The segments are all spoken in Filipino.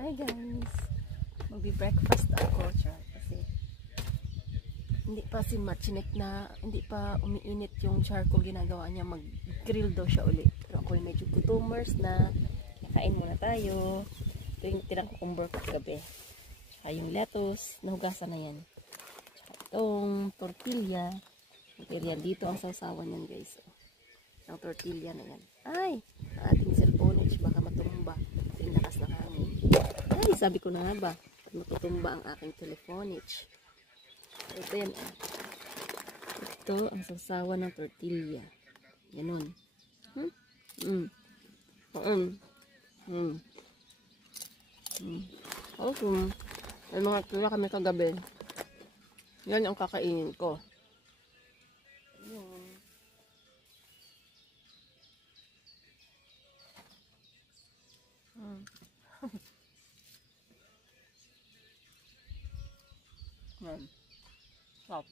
Hi guys, magbi-breakfast ako kasi hindi pa si Marchinek na hindi pa umiinit yung charcoal, ginagawa niya mag-grill daw siya ulit. Pero ako medyo gutomers na, nakain muna tayo. Ito yung tirang cucumber ko kagabi, tsaka yung lettuce, nahugasan na yan, tsaka itong tortilla dito ang sausawan yan guys. Ang tortilla na yan. Ay, ang ating cellphone baka matumba kasi lakas ng hangin. Ay, sabi ko na nga ba, matutumba ang aking telefonage. Ito yan. Ito ang sasawa ng tortilla. Ganon. Okay. May mga tira kami kagabi. Yan ang kakainin ko. Yan. Stop.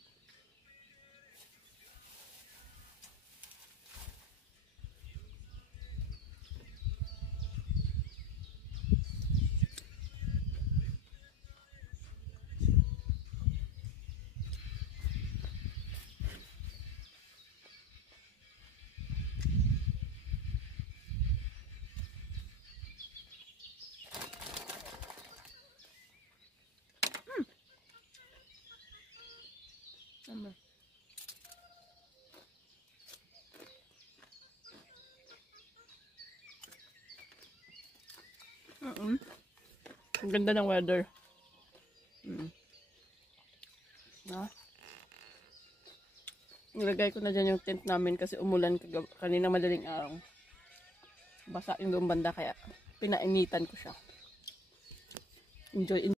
Number. Ang ganda ng weather. Nilagay ko na dyan yung tent namin kasi umulan kanina madaling araw. Basa yung buong banda kaya pinainitan ko siya. Enjoy.